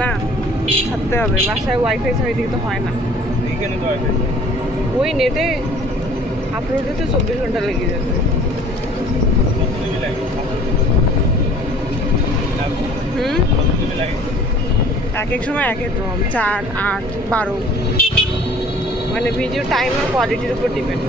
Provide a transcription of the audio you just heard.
না থাকতে হবে, বাসায় ওয়াইফাই ছাড়া এদিকে তো হয় না। ওই নেটে আপলোড হতে 24 ঘন্টা লেগে যাবে। এক এক সময় এক এক রকম, 4, 8, 12, মানে ভিডিও টাইম আর কোয়ালিটির উপর ডিপেন্ড।